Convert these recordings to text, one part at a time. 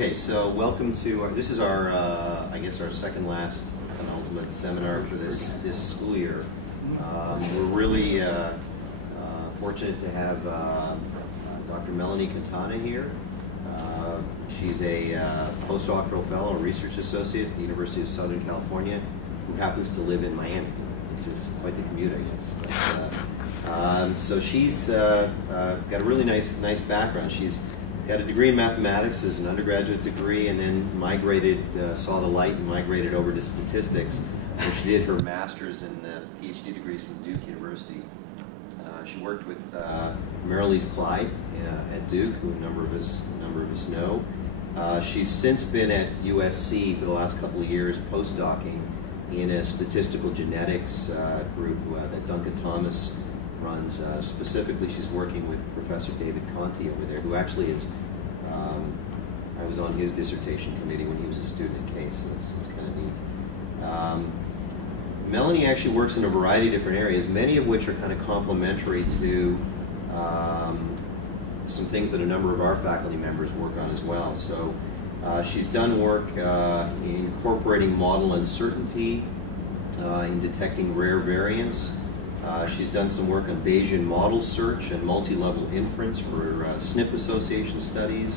Okay, so welcome to this is our I guess our second last penultimate seminar for this school year. We're really fortunate to have Dr. Melanie Quintana here. She's a postdoctoral fellow, a research associate at the University of Southern California, who happens to live in Miami. It's just quite the commute, I guess. But, so she's got a really nice background. She's got a degree in mathematics as an undergraduate degree, and then migrated, saw the light and migrated over to statistics, where she did her master's and PhD degrees from Duke University. She worked with Marylise Clyde at Duke, who a number of us know. She's since been at USC for the last couple of years, postdocing in a statistical genetics group that Duncan Thomas runs. Specifically, she's working with Professor David Conti over there, who actually is, I was on his dissertation committee when he was a student at Case, so it's kind of neat. Melanie actually works in a variety of different areas, many of which are kind of complementary to some things that a number of our faculty members work on as well. So she's done work incorporating model uncertainty in detecting rare variants. She's done some work on Bayesian model search and multi-level inference for SNP association studies.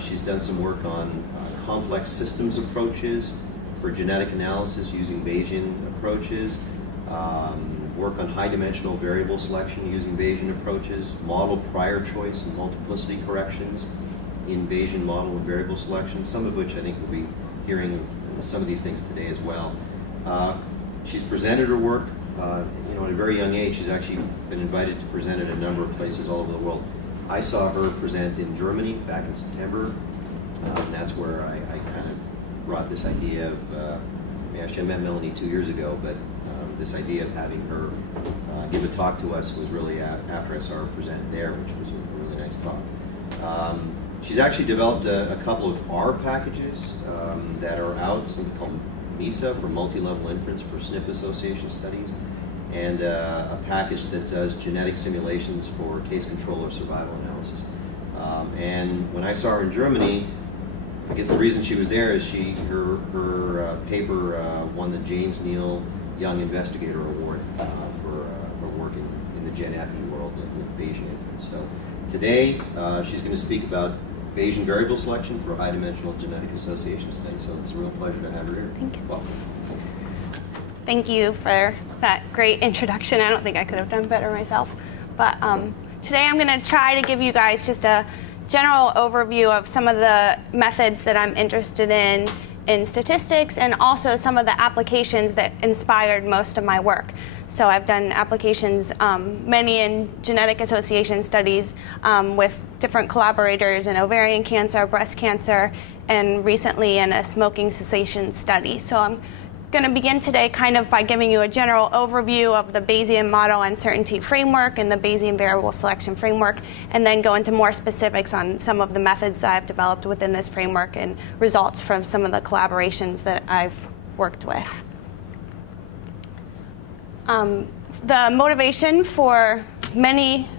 She's done some work on complex systems approaches for genetic analysis using Bayesian approaches, work on high-dimensional variable selection using Bayesian approaches, model prior choice and multiplicity corrections in Bayesian model and variable selection, some of which I think we'll be hearing some of these things today as well. She's presented her work. You know, at a very young age, she's actually been invited to present at a number of places all over the world. I saw her present in Germany back in September, and that's where I kind of brought this idea of, actually I met Melanie 2 years ago, but this idea of having her give a talk to us was really after I saw her present there, which was a really nice talk. She's actually developed a couple of R packages that are out, something called MISA for multi-level inference for SNP association studies, and a package that does genetic simulations for case control or survival analysis. And when I saw her in Germany, I guess the reason she was there is her paper won the James Neal Young Investigator Award for her work in the Gen Epi world with Bayesian inference. So today she's going to speak about Bayesian variable selection for high-dimensional genetic association studies. So it's a real pleasure to have her here. Thank you. Welcome. Thank you for that great introduction. I don't think I could have done better myself. But today I'm going to try to give you guys just a general overview of some of the methods that I'm interested in statistics, and also some of the applications that inspired most of my work. So I've done applications, many in genetic association studies with different collaborators in ovarian cancer, breast cancer, and recently in a smoking cessation study. So I'm going to begin today kind of by giving you a general overview of the Bayesian model uncertainty framework and the Bayesian variable selection framework, and then go into more specifics on some of the methods that I've developed within this framework and results from some of the collaborations that I've worked with. The motivation for many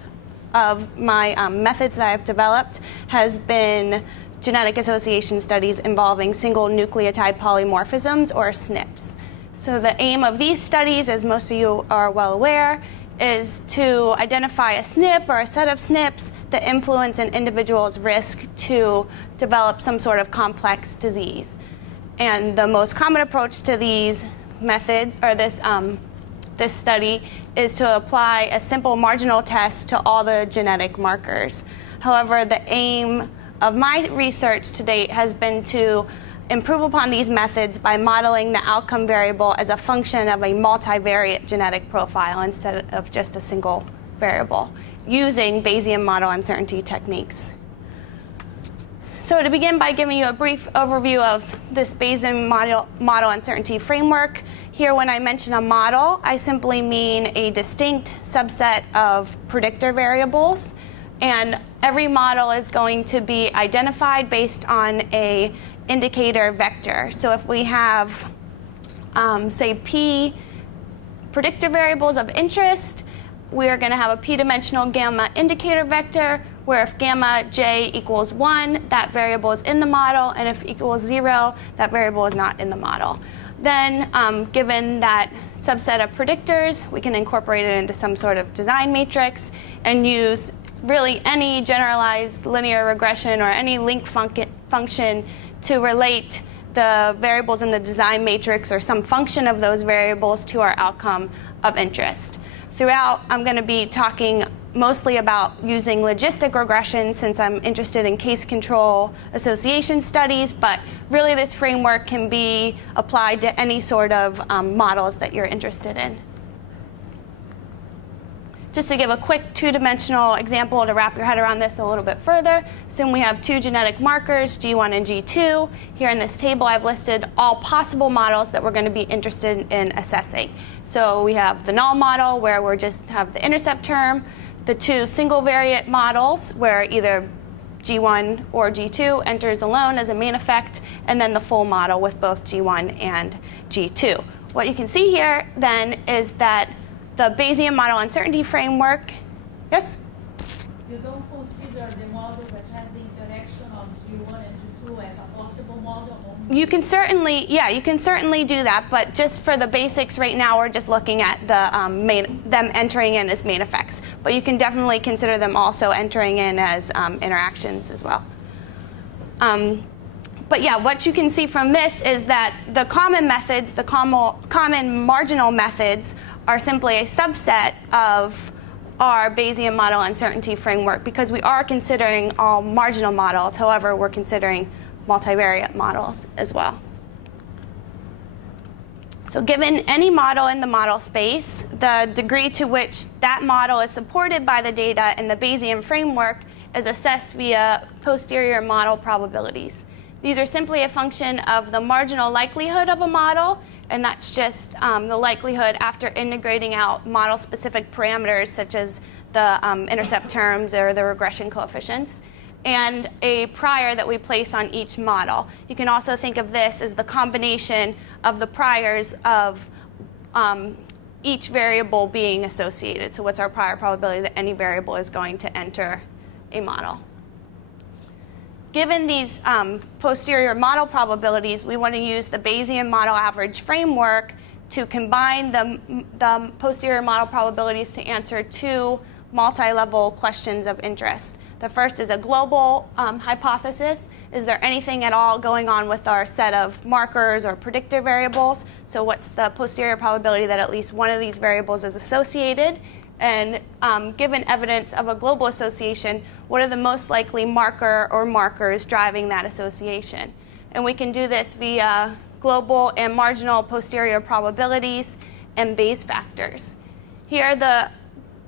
of my methods that I've developed has been genetic association studies involving single nucleotide polymorphisms, or SNPs. So the aim of these studies, as most of you are well aware, is to identify a SNP or a set of SNPs that influence an individual's risk to develop some sort of complex disease. And the most common approach to these methods, or this study, is to apply a simple marginal test to all the genetic markers. However, the aim of my research to date has been to improve upon these methods by modeling the outcome variable as a function of a multivariate genetic profile instead of just a single variable, using Bayesian model uncertainty techniques. So to begin by giving you a brief overview of this Bayesian model uncertainty framework, here when I mention a model, I simply mean a distinct subset of predictor variables. And every model is going to be identified based on a indicator vector. So if we have, say, P predictor variables of interest, we're going to have a p-dimensional gamma indicator vector where if gamma j equals 1, that variable is in the model, and if equals 0, that variable is not in the model. Then, given that subset of predictors, we can incorporate it into some sort of design matrix and use really any generalized linear regression or any link function to relate the variables in the design matrix or some function of those variables to our outcome of interest. Throughout, I'm going to be talking mostly about using logistic regression since I'm interested in case control association studies, but really this framework can be applied to any sort of models that you're interested in. Just to give a quick two-dimensional example to wrap your head around this a little bit further, assume we have two genetic markers, G1 and G2. Here in this table, I've listed all possible models that we're going to be interested in assessing. So we have the null model, where we just have the intercept term, the two single-variate models, where either G1 or G2 enters alone as a main effect, and then the full model with both G1 and G2. What you can see here, then, is that the Bayesian model uncertainty framework, yes? You don't consider the model that has the interaction of G1 and G2 as a possible model only? You can certainly, yeah, you can certainly do that, but just for the basics right now, we're just looking at the them entering in as main effects. But you can definitely consider them also entering in as interactions as well. But yeah, what you can see from this is that the common methods, the common marginal methods, are simply a subset of our Bayesian model uncertainty framework because we are considering all marginal models. However, we're considering multivariate models as well. So given any model in the model space, the degree to which that model is supported by the data in the Bayesian framework is assessed via posterior model probabilities. These are simply a function of the marginal likelihood of a model, and that's just the likelihood after integrating out model-specific parameters such as the intercept terms or the regression coefficients, and a prior that we place on each model. You can also think of this as the combination of the priors of each variable being associated. So what's our prior probability that any variable is going to enter a model? Given these posterior model probabilities, we want to use the Bayesian model average framework to combine the posterior model probabilities to answer two multi-level questions of interest. The first is a global hypothesis. Is there anything at all going on with our set of markers or predictor variables? So what's the posterior probability that at least one of these variables is associated? And given evidence of a global association, what are the most likely marker or markers driving that association? And we can do this via global and marginal posterior probabilities and Bayes factors. Here, the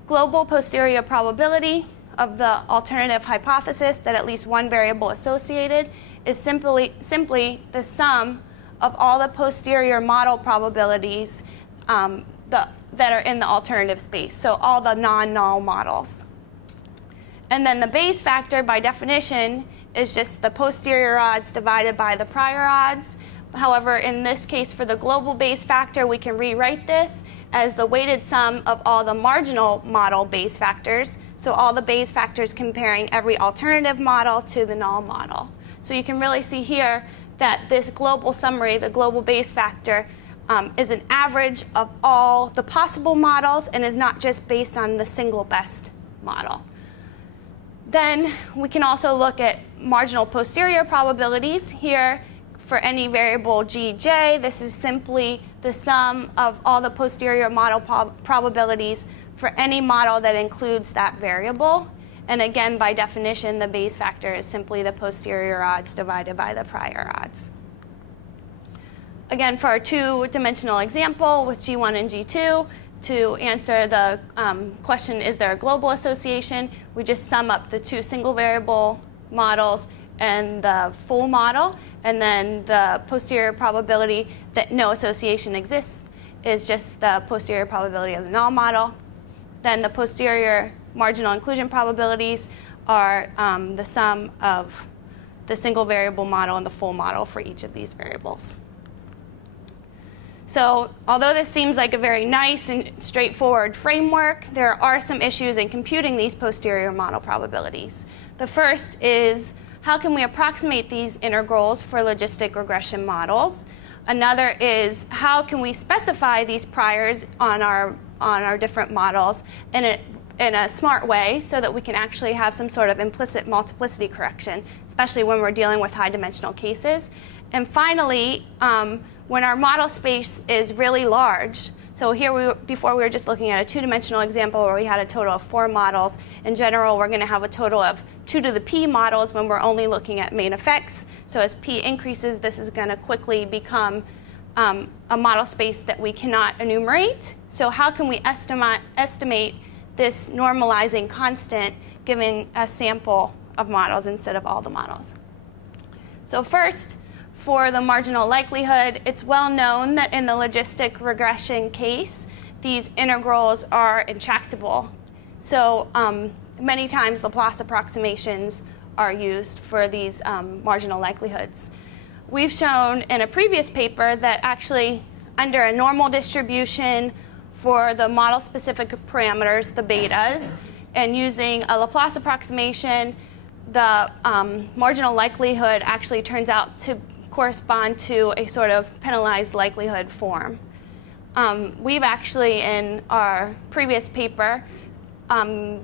global posterior probability of the alternative hypothesis that at least one variable associated is simply the sum of all the posterior model probabilities that are in the alternative space, so all the non-null models. And then the Bayes factor, by definition, is just the posterior odds divided by the prior odds. However, in this case, for the global Bayes factor, we can rewrite this as the weighted sum of all the marginal model Bayes factors, so all the Bayes factors comparing every alternative model to the null model. So you can really see here that this global summary, the global Bayes factor, is an average of all the possible models and is not just based on the single best model. Then we can also look at marginal posterior probabilities. Here, for any variable gj, this is simply the sum of all the posterior model probabilities for any model that includes that variable. And again, by definition, the Bayes factor is simply the posterior odds divided by the prior odds. Again, for our two-dimensional example with G1 and G2, to answer the question, is there a global association, we just sum up the two single variable models and the full model, and then the posterior probability that no association exists is just the posterior probability of the null model. Then the posterior marginal inclusion probabilities are the sum of the single variable model and the full model for each of these variables. So although this seems like a very nice and straightforward framework, there are some issues in computing these posterior model probabilities. The first is, how can we approximate these integrals for logistic regression models? Another is, how can we specify these priors on our different models in a smart way so that we can actually have some sort of implicit multiplicity correction, especially when we're dealing with high-dimensional cases. And finally, when our model space is really large, so here before we were just looking at a two-dimensional example where we had a total of 4 models. In general, we're going to have a total of 2 to the p models when we're only looking at main effects. So as p increases, this is going to quickly become a model space that we cannot enumerate. So how can we estimate this normalizing constant given a sample of models instead of all the models? So first, for the marginal likelihood, it's well known that in the logistic regression case, these integrals are intractable. So many times Laplace approximations are used for these marginal likelihoods. We've shown in a previous paper that actually under a normal distribution for the model-specific parameters, the betas, and using a Laplace approximation, the marginal likelihood actually turns out to correspond to a sort of penalized likelihood form. We've actually, in our previous paper,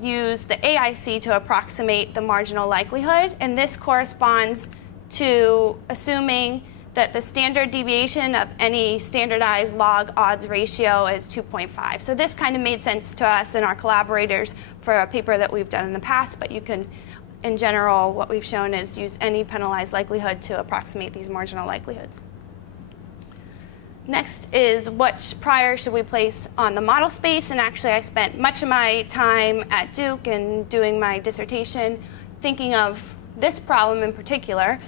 used the AIC to approximate the marginal likelihood, and this corresponds to assuming that the standard deviation of any standardized log odds ratio is 2.5. So this kind of made sense to us and our collaborators for a paper that we've done in the past, but you can, in general, what we've shown is use any penalized likelihood to approximate these marginal likelihoods. Next is which prior should we place on the model space, and actually I spent much of my time at Duke and doing my dissertation thinking of this problem in particular.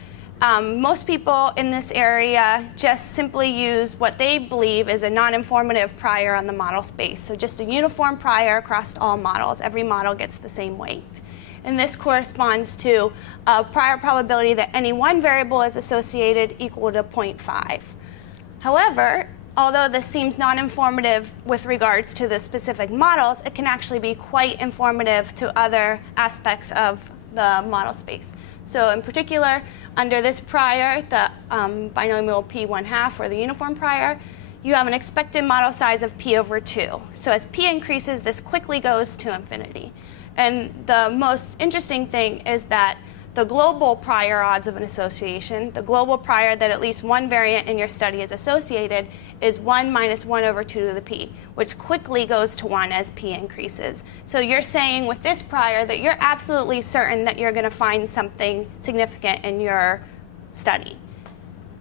Most people in this area just simply use what they believe is a non-informative prior on the model space. So just a uniform prior across all models. Every model gets the same weight. And this corresponds to a prior probability that any one variable is associated equal to 0.5. However, although this seems non-informative with regards to the specific models, it can actually be quite informative to other aspects of the model space. So in particular, under this prior, the binomial p1/2, or the uniform prior, you have an expected model size of p over 2. So as p increases, this quickly goes to infinity. And the most interesting thing is that the global prior odds of an association, the global prior that at least one variant in your study is associated, is 1 minus 1 over 2 to the p, which quickly goes to 1 as p increases. So you're saying with this prior that you're absolutely certain that you're going to find something significant in your study.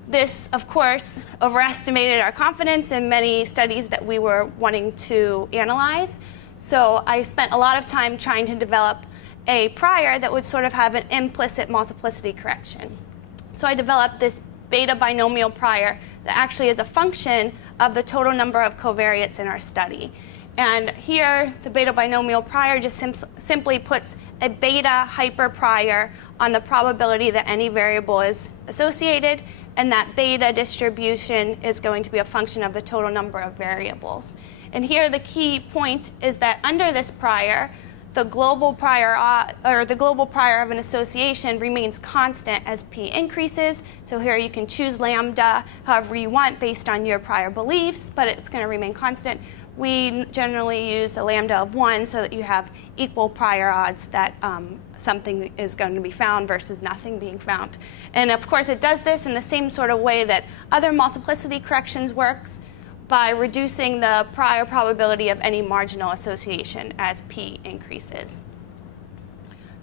This, of course, overestimated our confidence in many studies that we were wanting to analyze. So I spent a lot of time trying to develop a prior that would sort of have an implicit multiplicity correction. So I developed this beta binomial prior that actually is a function of the total number of covariates in our study. And here, the beta binomial prior just simply puts a beta hyper prior on the probability that any variable is associated, and that beta distribution is going to be a function of the total number of variables. And here the key point is that under this prior, the global prior of an association remains constant as p increases. So here you can choose lambda however you want based on your prior beliefs, but it's going to remain constant. We generally use a lambda of 1 so that you have equal prior odds that something is going to be found versus nothing being found. And of course it does this in the same sort of way that other multiplicity corrections works, by reducing the prior probability of any marginal association as p increases.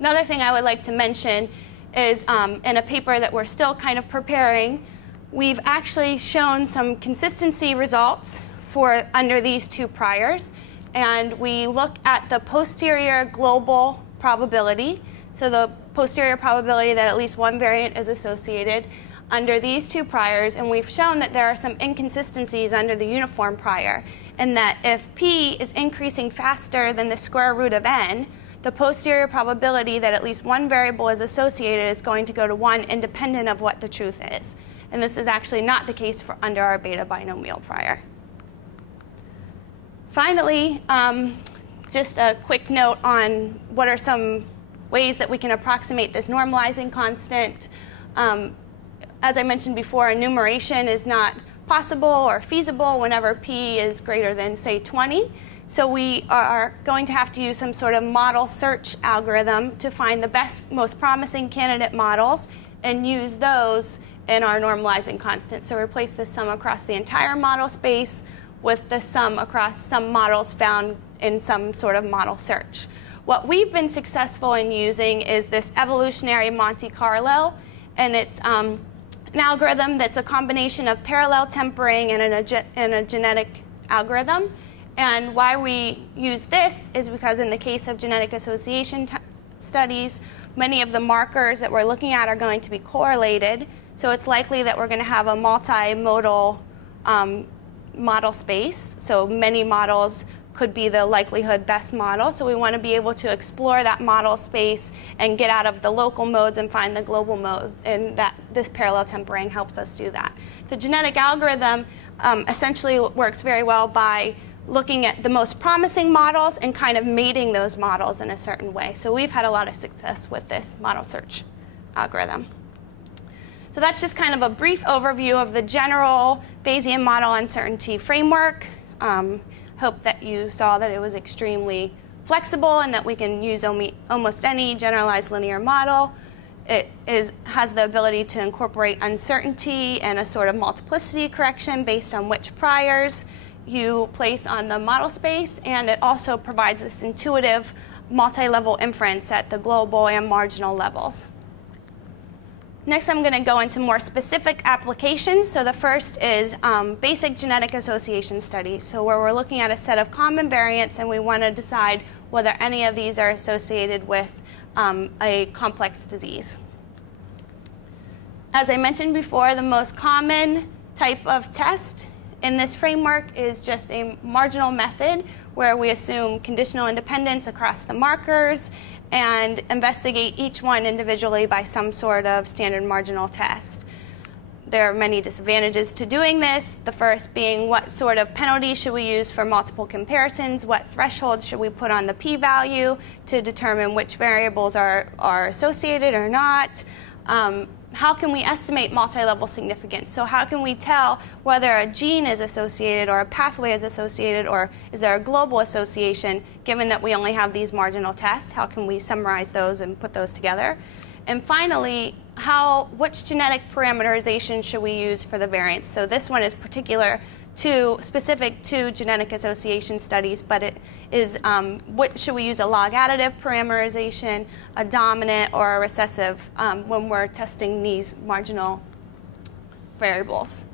Another thing I would like to mention is in a paper that we're still kind of preparing, we've actually shown some consistency results for under these two priors. And we look at the posterior global probability, so the posterior probability that at least one variant is associated under these two priors, and we've shown that there are some inconsistencies under the uniform prior, and that if p is increasing faster than the square root of n, the posterior probability that at least one variable is associated is going to go to 1 independent of what the truth is. and this is actually not the case for under our beta binomial prior. Finally, just a quick note on what are some ways that we can approximate this normalizing constant. As I mentioned before, enumeration is not possible or feasible whenever p is greater than, say, 20. So we are going to have to use some sort of model search algorithm to find the best, most promising candidate models and use those in our normalizing constant. So replace the sum across the entire model space with the sum across some models found in some sort of model search. What we've been successful in using is this evolutionary Monte Carlo, and it's an algorithm that's a combination of parallel tempering and a genetic algorithm. And why we use this is because in the case of genetic association studies, many of the markers that we're looking at are going to be correlated. So it's likely that we're going to have a multimodal model space. So many models could be the likelihood best model. So we want to be able to explore that model space and get out of the local modes and find the global mode. And that this parallel tempering helps us do that. The genetic algorithm essentially works very well by looking at the most promising models and kind of mating those models in a certain way. So we've had a lot of success with this model search algorithm. So that's just kind of a brief overview of the general Bayesian model uncertainty framework. Hope that you saw that it was extremely flexible and that we can use almost any generalized linear model. It has the ability to incorporate uncertainty and a sort of multiplicity correction based on which priors you place on the model space, and it also provides this intuitive multi-level inference at the global and marginal levels. Next, I'm going to go into more specific applications. So the first is basic genetic association studies, so where we're looking at a set of common variants and we want to decide whether any of these are associated with a complex disease. As I mentioned before, the most common type of test in this framework is just a marginal method where we assume conditional independence across the markers and investigate each one individually by some sort of standard marginal test. There are many disadvantages to doing this, the first being what sort of penalty should we use for multiple comparisons, what thresholds should we put on the p-value to determine which variables are associated or not. How can we estimate multi-level significance? So how can we tell whether a gene is associated or a pathway is associated, or is there a global association given that we only have these marginal tests? How can we summarize those and put those together? And finally, which genetic parameterization should we use for the variants? So this one is specific to genetic association studies, but it is should we use a log additive parameterization, a dominant, or a recessive when we're testing these marginal variables.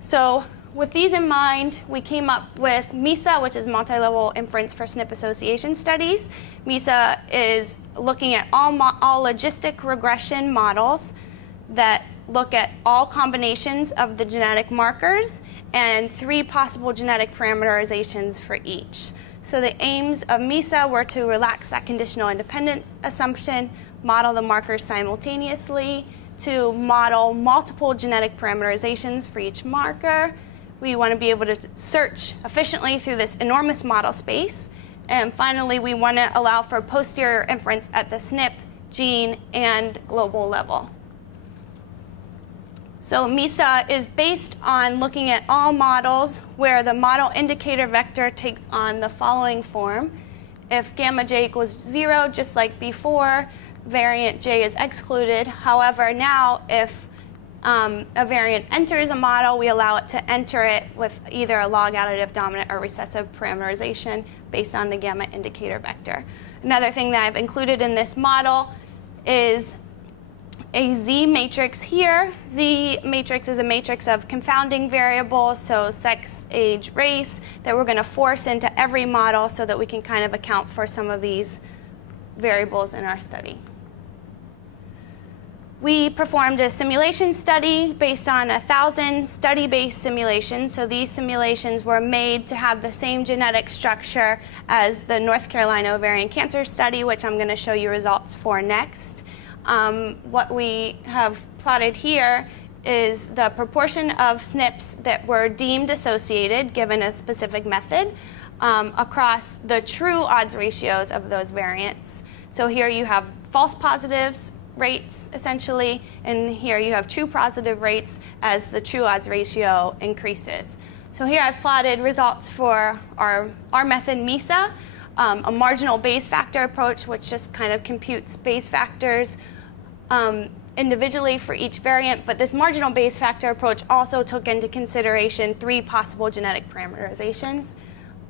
So with these in mind, we came up with MISA, which is multi-level inference for SNP association studies. MISA is looking at all logistic regression models that look at all combinations of the genetic markers and 3 possible genetic parameterizations for each. So the aims of MISA were to relax that conditional independence assumption, model the markers simultaneously, to model multiple genetic parameterizations for each marker. We want to be able to search efficiently through this enormous model space. And finally, we want to allow for posterior inference at the SNP, gene, and global level. So MISA is based on looking at all models where the model indicator vector takes on the following form. If gamma j equals 0, just like before, variant j is excluded. However, now if a variant enters a model, we allow it to enter it with either a log additive, dominant, or recessive parameterization based on the gamma indicator vector. Another thing that I've included in this model is a Z matrix here. Z matrix is a matrix of confounding variables, so sex, age, race, that we're going to force into every model so that we can kind of account for some of these variables in our study. We performed a simulation study based on 1,000 study-based simulations. So these simulations were made to have the same genetic structure as the North Carolina ovarian cancer study, which I'm going to show you results for next. What we have plotted here is the proportion of SNPs that were deemed associated, given a specific method, across the true odds ratios of those variants. So here you have false positives rates, essentially, and here you have true positive rates as the true odds ratio increases. So here I've plotted results for our method, MISA, a marginal Bayes factor approach, which just kind of computes Bayes factors individually for each variant, but this marginal Bayes factor approach also took into consideration 3 possible genetic parameterizations: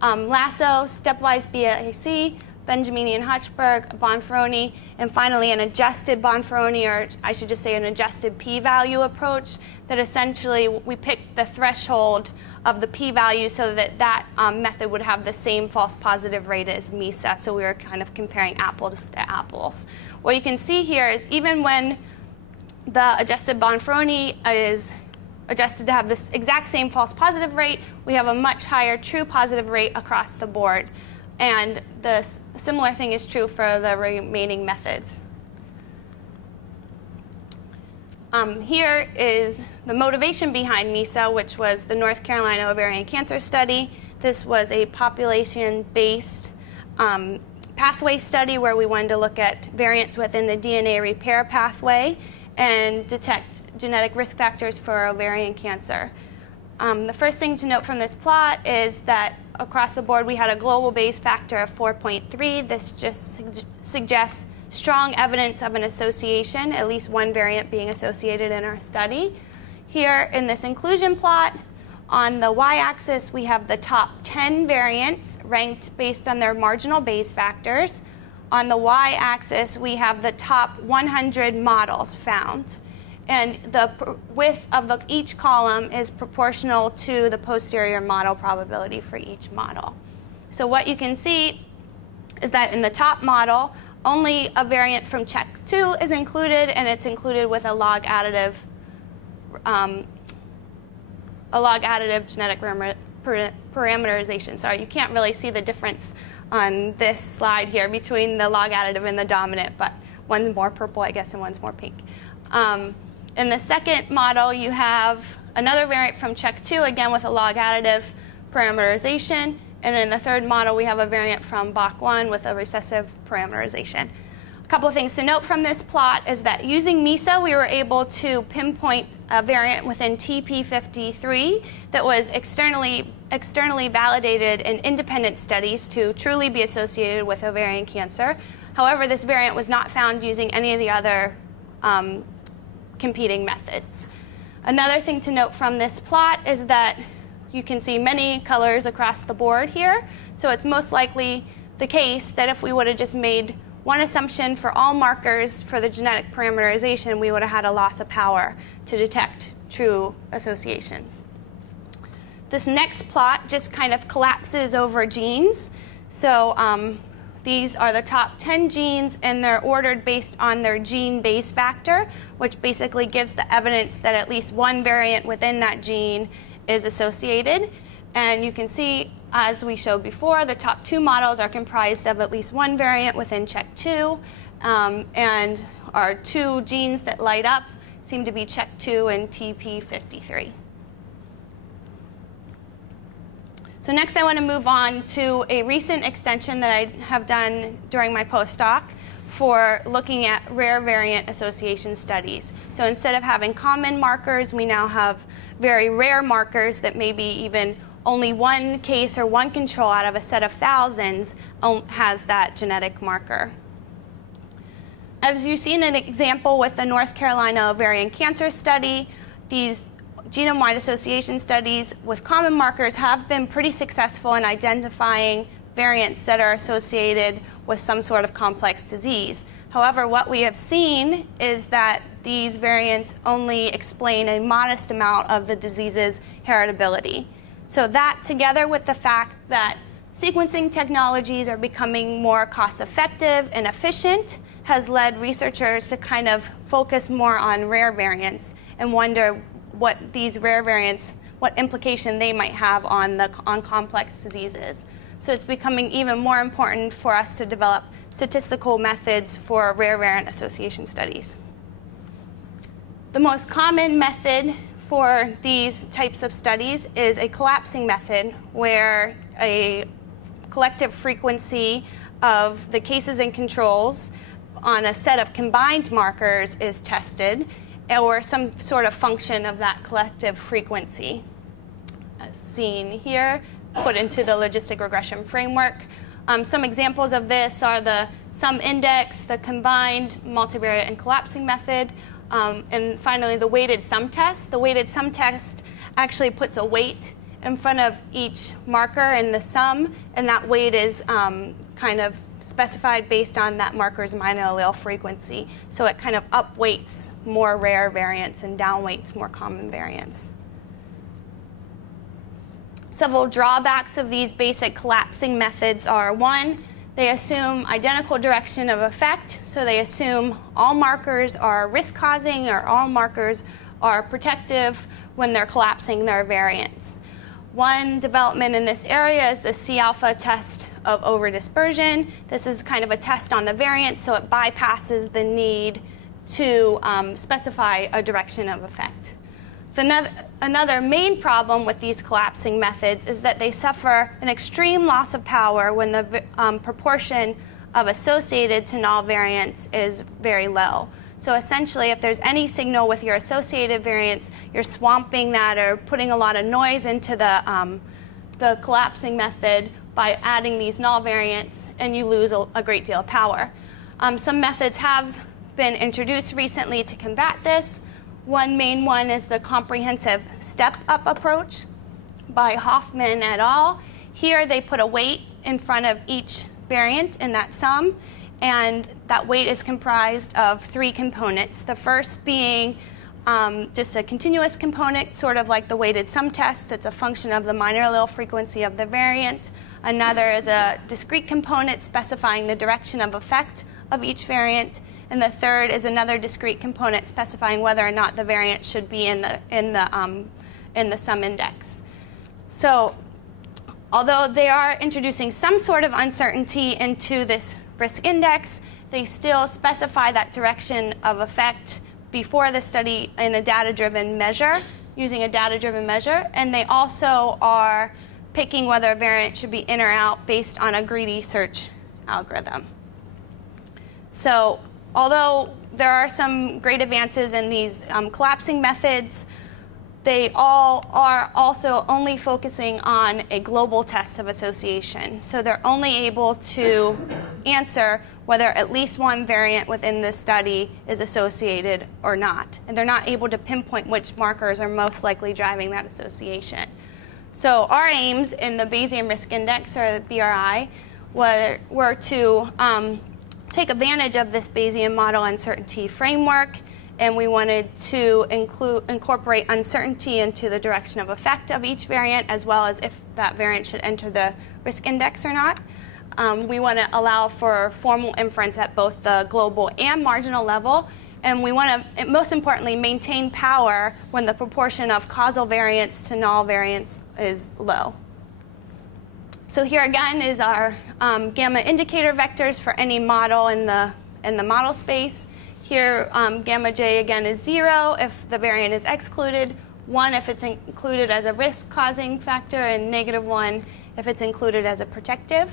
lasso, stepwise BAC, Benjaminian Hochberg, Bonferroni, and finally an adjusted Bonferroni, or I should just say an adjusted p-value approach, that essentially we picked the threshold of the p-value so that that method would have the same false positive rate as MISA, so we were kind of comparing apples to apples. What you can see here is even when the adjusted Bonferroni is adjusted to have this exact same false positive rate, we have a much higher true positive rate across the board. And the similar thing is true for the remaining methods. Here is the motivation behind MISA, which was the North Carolina ovarian cancer study. This was a population-based pathway study where we wanted to look at variants within the DNA repair pathway and detect genetic risk factors for ovarian cancer. The first thing to note from this plot is that across the board we had a global Bayes factor of 4.3. This just suggests strong evidence of an association, at least one variant being associated in our study. Here in this inclusion plot, on the y-axis we have the top 10 variants ranked based on their marginal Bayes factors. On the y-axis we have the top 100 models found. And the width of each column is proportional to the posterior model probability for each model. So what you can see is that in the top model, only a variant from check 2 is included, and it's included with a log additive genetic parameterization. Sorry, you can't really see the difference on this slide here between the log additive and the dominant, but one's more purple, I guess, and one's more pink. In the second model, you have another variant from check 2, again with a log additive parameterization. And in the third model, we have a variant from BOC1 with a recessive parameterization. A couple of things to note from this plot is that using MISA, we were able to pinpoint a variant within TP53 that was externally validated in independent studies to truly be associated with ovarian cancer. However, this variant was not found using any of the other competing methods. Another thing to note from this plot is that you can see many colors across the board here. So it's most likely the case that if we would have just made one assumption for all markers for the genetic parameterization, we would have had a loss of power to detect true associations. This next plot just kind of collapses over genes. So these are the top 10 genes, and they're ordered based on their gene Bayes factor, which basically gives the evidence that at least one variant within that gene is associated. And you can see, as we showed before, the top 2 models are comprised of at least one variant within check 2, and our 2 genes that light up seem to be check 2 and TP53. So next I want to move on to a recent extension that I have done during my postdoc for looking at rare variant association studies. So instead of having common markers, we now have very rare markers that maybe even only one case or one control out of a set of thousands has that genetic marker. As you've seen an example with the North Carolina ovarian cancer study, these genome-wide association studies with common markers have been pretty successful in identifying variants that are associated with some sort of complex disease. However, what we have seen is that these variants only explain a modest amount of the disease's heritability. So that, together with the fact that sequencing technologies are becoming more cost-effective and efficient, has led researchers to kind of focus more on rare variants and wonder what these rare variants, what implication they might have on complex diseases. So it's becoming even more important for us to develop statistical methods for rare variant association studies. The most common method for these types of studies is a collapsing method, where a collective frequency of the cases and controls on a set of combined markers is tested, or some sort of function of that collective frequency, as seen here, put into the logistic regression framework. Some examples of this are the sum index, the combined multivariate and collapsing method, and finally the weighted sum test. The weighted sum test actually puts a weight in front of each marker in the sum, and that weight is kind of specified based on that marker's minor allele frequency. So it kind of upweights more rare variants and downweights more common variants. Several drawbacks of these basic collapsing methods are: one, they assume identical direction of effect, so they assume all markers are risk-causing or all markers are protective when they're collapsing their variants. One development in this area is the C-alpha test of overdispersion. This is kind of a test on the variant, so it bypasses the need to specify a direction of effect. Another main problem with these collapsing methods is that they suffer an extreme loss of power when the proportion of associated to null variants is very low. So essentially, if there's any signal with your associated variants, you're swamping that or putting a lot of noise into the collapsing method by adding these null variants, and you lose a great deal of power. Some methods have been introduced recently to combat this. One main one is the comprehensive step-up approach by Hoffman et al. Here they put a weight in front of each variant in that sum, and that weight is comprised of three components. The first being just a continuous component, sort of like the weighted sum test, that's a function of the minor allele frequency of the variant. Another is a discrete component specifying the direction of effect of each variant. And the third is another discrete component specifying whether or not the variant should be in the sum index. So although they are introducing some sort of uncertainty into this risk index, they still specify that direction of effect before the study in a data-driven measure, using a data-driven measure. And they also are picking whether a variant should be in or out based on a greedy search algorithm. So although there are some great advances in these collapsing methods, they all are also only focusing on a global test of association. So they're only able to answer whether at least one variant within the study is associated or not. And they're not able to pinpoint which markers are most likely driving that association. So our aims in the Bayesian Risk Index, or the BRI, were to take advantage of this Bayesian model uncertainty framework, and we wanted to incorporate uncertainty into the direction of effect of each variant, as well as if that variant should enter the risk index or not. We want to allow for formal inference at both the global and marginal level, and we want to, most importantly, maintain power when the proportion of causal variance to null variance is low. So here again is our gamma indicator vectors for any model in the model space. Here, gamma j again is 0 if the variant is excluded, 1 if it's included as a risk-causing factor, and -1 if it's included as a protective.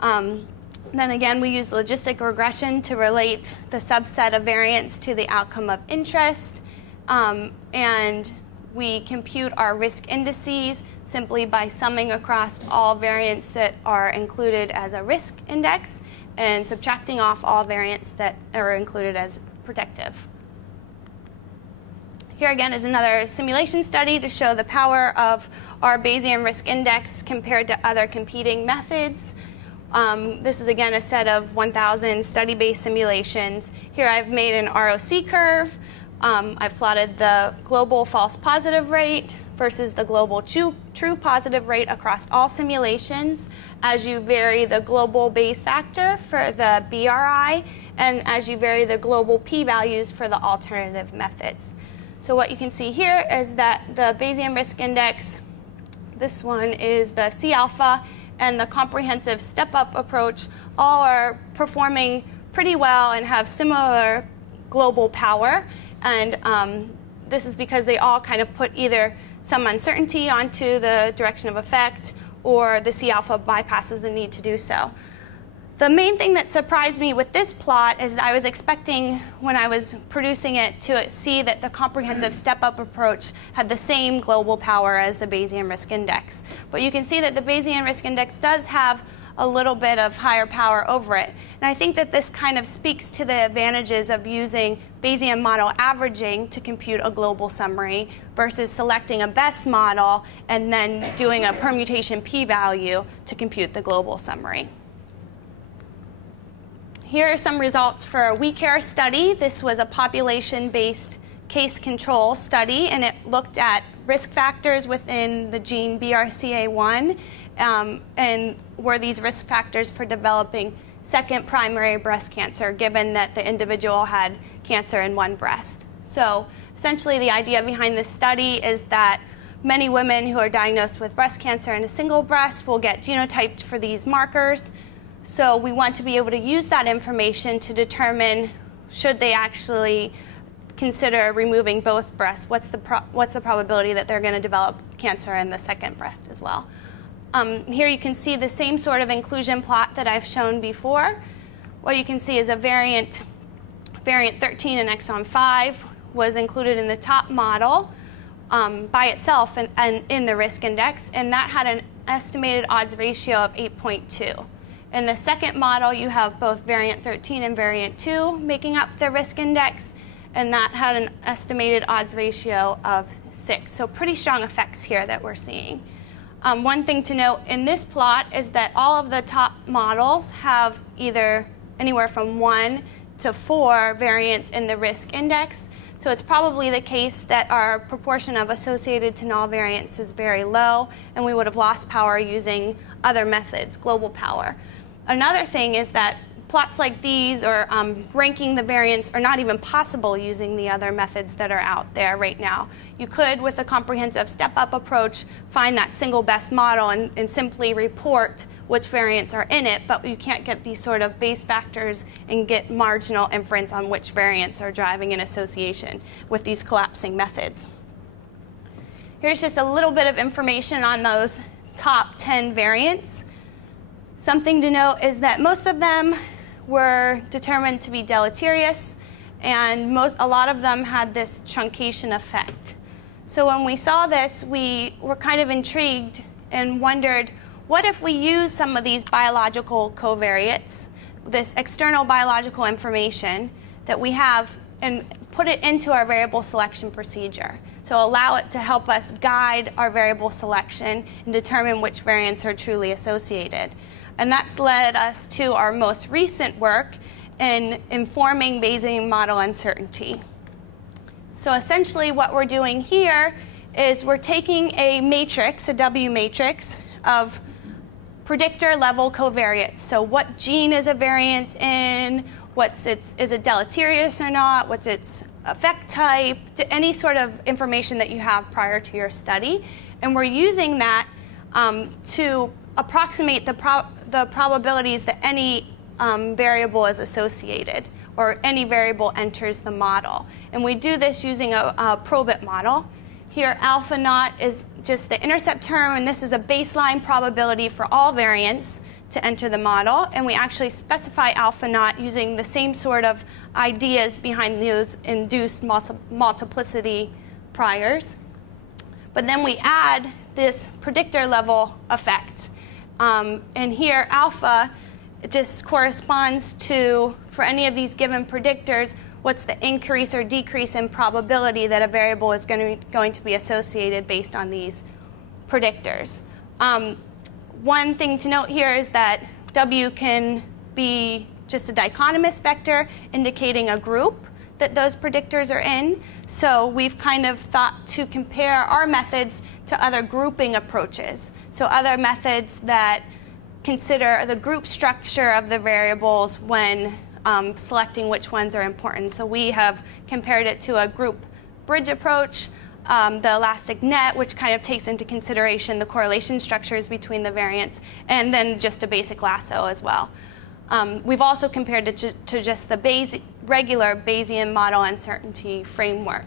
Then again, we use logistic regression to relate the subset of variants to the outcome of interest, and we compute our risk indices simply by summing across all variants that are included as a risk index and subtracting off all variants that are included as protective. Here again is another simulation study to show the power of our Bayesian risk index compared to other competing methods. This is again a set of 1,000 study-based simulations. Here I've made an ROC curve. I've plotted the global false positive rate versus the global true positive rate across all simulations as you vary the global Bayes factor for the BRI and as you vary the global p-values for the alternative methods. So what you can see here is that the Bayesian risk index, this one is the C-alpha, and the comprehensive step-up approach all are performing pretty well and have similar global power. And this is because they all kind of put either some uncertainty onto the direction of effect, or the C alpha bypasses the need to do so. The main thing that surprised me with this plot is that I was expecting, when I was producing it, to see that the comprehensive step-up approach had the same global power as the Bayesian risk index. But you can see that the Bayesian risk index does have a little bit of higher power over it. And I think that this kind of speaks to the advantages of using Bayesian model averaging to compute a global summary versus selecting a best model and then doing a permutation p-value to compute the global summary. Here are some results for a WeCare study. This was a population-based case control study, and it looked at risk factors within the gene BRCA1, and were these risk factors for developing second primary breast cancer, given that the individual had cancer in one breast. So essentially the idea behind this study is that many women who are diagnosed with breast cancer in a single breast will get genotyped for these markers. So we want to be able to use that information to determine, should they actually consider removing both breasts, what's the probability that they're going to develop cancer in the second breast as well. Here you can see the same sort of inclusion plot that I've shown before. What you can see is a variant 13 and exon 5 was included in the top model by itself and in the risk index, and that had an estimated odds ratio of 8.2. In the second model, you have both variant 13 and variant 2 making up the risk index, and that had an estimated odds ratio of 6. So pretty strong effects here that we're seeing. One thing to note in this plot is that all of the top models have either anywhere from 1 to 4 variants in the risk index. So it's probably the case that our proportion of associated to null variants is very low, and we would have lost power using other methods, global power. Another thing is that plots like these, or ranking the variants, are not even possible using the other methods that are out there right now. You could, with a comprehensive step-up approach, find that single best model and simply report which variants are in it, but you can't get these sort of base factors and get marginal inference on which variants are driving an association with these collapsing methods. Here's just a little bit of information on those top 10 variants. Something to note is that most of them were determined to be deleterious, and a lot of them had this truncation effect. So when we saw this, we were kind of intrigued and wondered, what if we use some of these biological covariates, this external biological information that we have, and put it into our variable selection procedure? So allow it to help us guide our variable selection and determine which variants are truly associated. And that's led us to our most recent work in informing Bayesian model uncertainty. So essentially what we're doing here is we're taking a matrix, a W matrix, of predictor level covariates. So what gene is a variant in, is it deleterious or not, what's its effect type, any sort of information that you have prior to your study. And we're using that to approximate the probabilities that any variable is associated, or any variable enters the model. And we do this using a probit model. Here, alpha naught is just the intercept term, and this is a baseline probability for all variants to enter the model. And we actually specify alpha naught using the same sort of ideas behind those induced multiplicity priors. But then we add this predictor level effect. And here, alpha just corresponds to, for any of these given predictors, what's the increase or decrease in probability that a variable is going to be associated based on these predictors. One thing to note here is that W can be just a dichotomous vector indicating a group that those predictors are in. So we've kind of thought to compare our methods to other grouping approaches. So other methods that consider the group structure of the variables when selecting which ones are important. So we have compared it to a group bridge approach, the elastic net, which kind of takes into consideration the correlation structures between the variants, and then just a basic lasso as well. We've also compared it to just the regular Bayesian model uncertainty framework.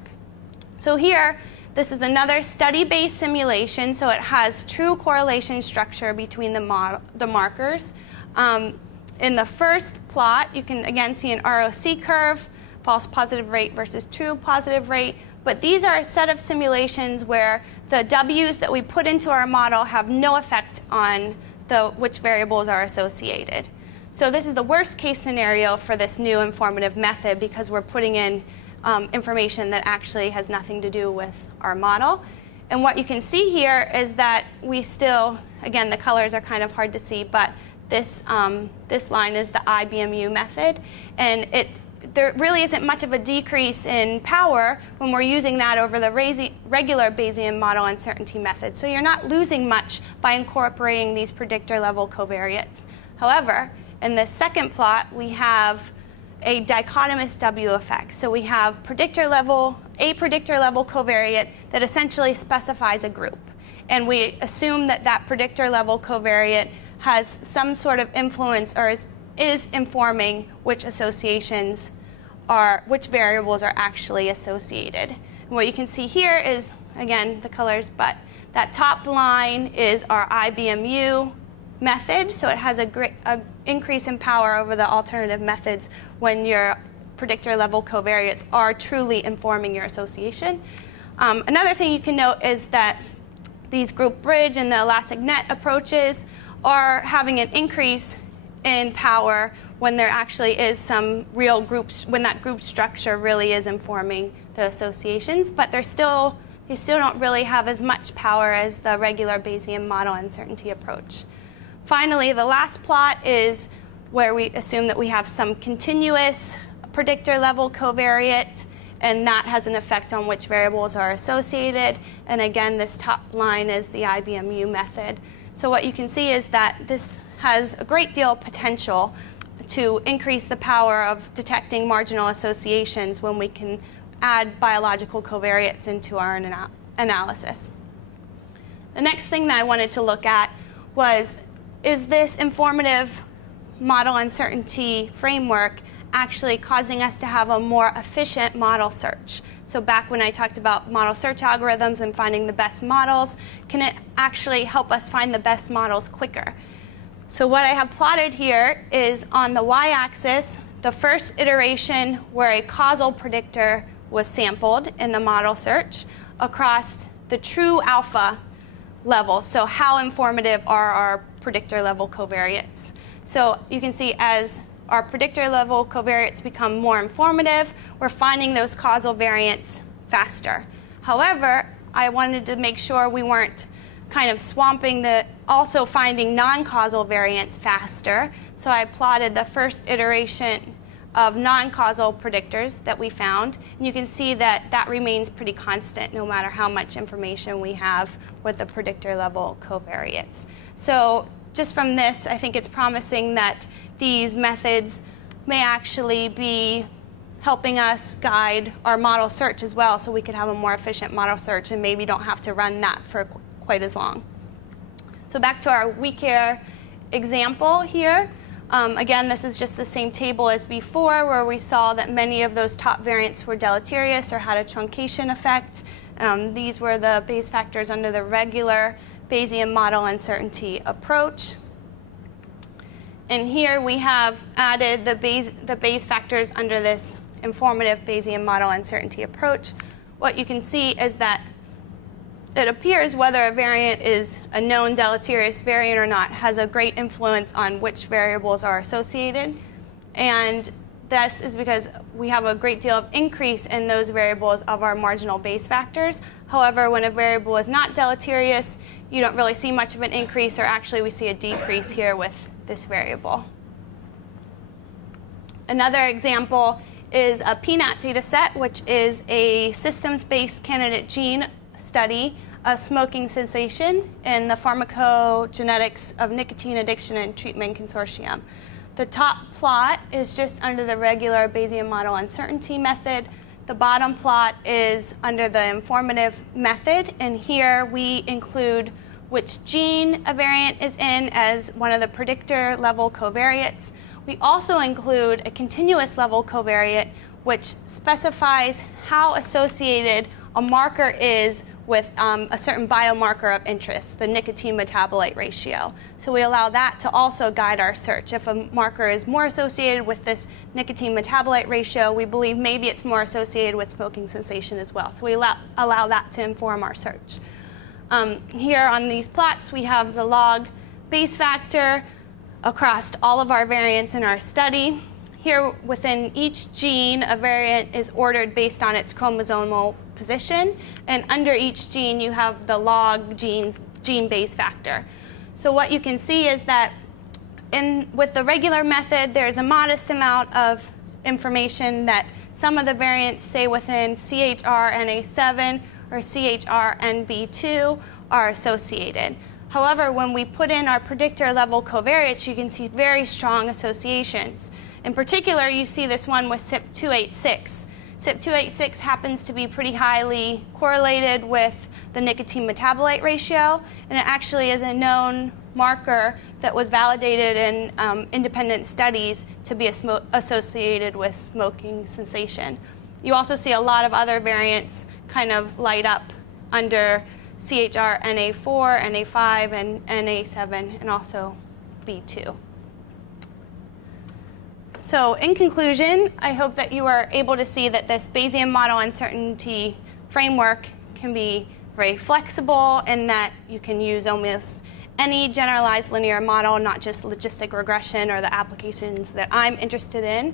So here, this is another study-based simulation, so it has true correlation structure between the markers. In the first plot, you can again see an ROC curve, false positive rate versus true positive rate. But these are a set of simulations where the W's that we put into our model have no effect on which variables are associated. So this is the worst case scenario for this new informative method because we're putting in information that actually has nothing to do with our model. And what you can see here is that we still, again, the colors are kind of hard to see, but this line is the IBMU method. And there really isn't much of a decrease in power when we're using that over the regular Bayesian model uncertainty method. So you're not losing much by incorporating these predictor level covariates. However, in this second plot, we have a dichotomous W effect. So we have a predictor level covariate that essentially specifies a group. And we assume that that predictor level covariate has some sort of influence or is informing which which variables are actually associated. And what you can see here is, again, the colors, but that top line is our IBMU method, so it has a increase in power over the alternative methods when your predictor level covariates are truly informing your association. Another thing you can note is that these group bridge and the elastic net approaches are having an increase in power when there actually is some real groups, when that group structure really is informing the associations, but they still don't really have as much power as the regular Bayesian model uncertainty approach. Finally, the last plot is where we assume that we have some continuous predictor level covariate, and that has an effect on which variables are associated. And again, this top line is the IBMU method. So what you can see is that this has a great deal of potential to increase the power of detecting marginal associations when we can add biological covariates into our analysis. The next thing that I wanted to look at was, is this informative model uncertainty framework actually causing us to have a more efficient model search? So back when I talked about model search algorithms and finding the best models, can it actually help us find the best models quicker? So what I have plotted here is on the y-axis, the first iteration where a causal predictor was sampled in the model search across the true alpha level. So how informative are our predictor level covariates? So you can see as our predictor level covariates become more informative, we're finding those causal variants faster. However, I wanted to make sure we weren't kind of swamping also finding non-causal variants faster. So I plotted the first iteration of non-causal predictors that we found. And you can see that that remains pretty constant no matter how much information we have with the predictor level covariates. So just from this, I think it's promising that these methods may actually be helping us guide our model search as well, so we could have a more efficient model search and maybe don't have to run that for quite as long. So back to our weak hair example here. Again, this is just the same table as before, where we saw that many of those top variants were deleterious or had a truncation effect. These were the Bayes factors under the regular Bayesian model uncertainty approach. And here we have added the Bayes factors under this informative Bayesian model uncertainty approach. What you can see is that it appears whether a variant is a known deleterious variant or not has a great influence on which variables are associated. And this is because we have a great deal of increase in those variables of our marginal Bayes factors. However, when a variable is not deleterious, you don't really see much of an increase, or actually we see a decrease here with this variable. Another example is a PNAT data set, which is a systems-based candidate gene study of smoking cessation in the pharmacogenetics of nicotine addiction and treatment consortium. The top plot is just under the regular Bayesian model uncertainty method. The bottom plot is under the informative method, and here we include which gene a variant is in as one of the predictor level covariates. We also include a continuous level covariate, which specifies how associated a marker is with a certain biomarker of interest, the nicotine metabolite ratio. So we allow that to also guide our search. If a marker is more associated with this nicotine metabolite ratio, we believe maybe it's more associated with smoking cessation as well. So we allow that to inform our search. Here on these plots, we have the log base factor across all of our variants in our study. Here, within each gene, a variant is ordered based on its chromosomal position, and under each gene, you have the log gene base factor. So what you can see is that with the regular method, there's a modest amount of information that some of the variants, say within CHRNA7 or CHRNB2, are associated. However, when we put in our predictor level covariates, you can see very strong associations. In particular, you see this one with CYP286. CYP286 happens to be pretty highly correlated with the nicotine metabolite ratio, and it actually is a known marker that was validated in independent studies to be associated with smoking cessation. You also see a lot of other variants kind of light up under CHRNA4, NA5, and NA7, and also B2. So in conclusion, I hope that you are able to see that this Bayesian model uncertainty framework can be very flexible in that you can use almost any generalized linear model, not just logistic regression or the applications that I'm interested in.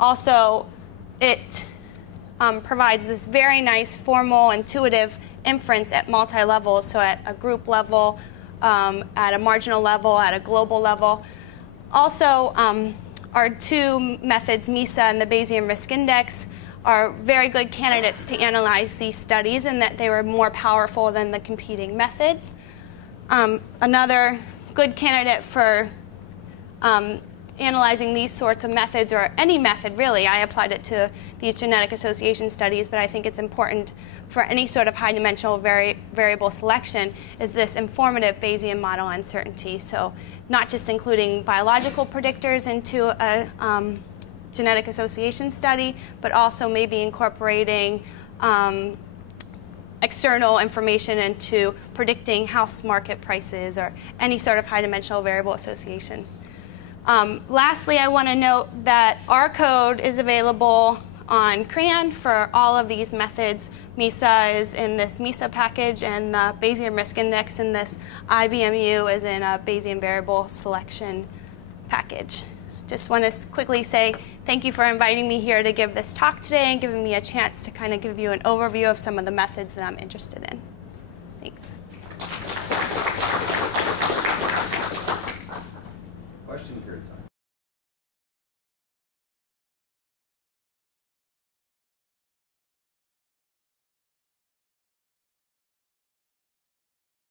Also, it provides this very nice formal, intuitive inference at multi-levels, so at a group level, at a marginal level, at a global level. Also, our two methods, MISA and the Bayesian risk index, are very good candidates to analyze these studies in that they were more powerful than the competing methods. Another good candidate for analyzing these sorts of methods, or any method really, I applied it to these genetic association studies, but I think it's important for any sort of high-dimensional variable selection, is this informative Bayesian model uncertainty. So not just including biological predictors into a genetic association study, but also maybe incorporating external information into predicting house market prices or any sort of high-dimensional variable association. Lastly, I want to note that our code is available on CRAN for all of these methods. MISA is in this MISA package, and the Bayesian risk index in this IBMU is in a Bayesian variable selection package. Just want to quickly say thank you for inviting me here to give this talk today and giving me a chance to kind of give you an overview of some of the methods that I'm interested in. Thanks.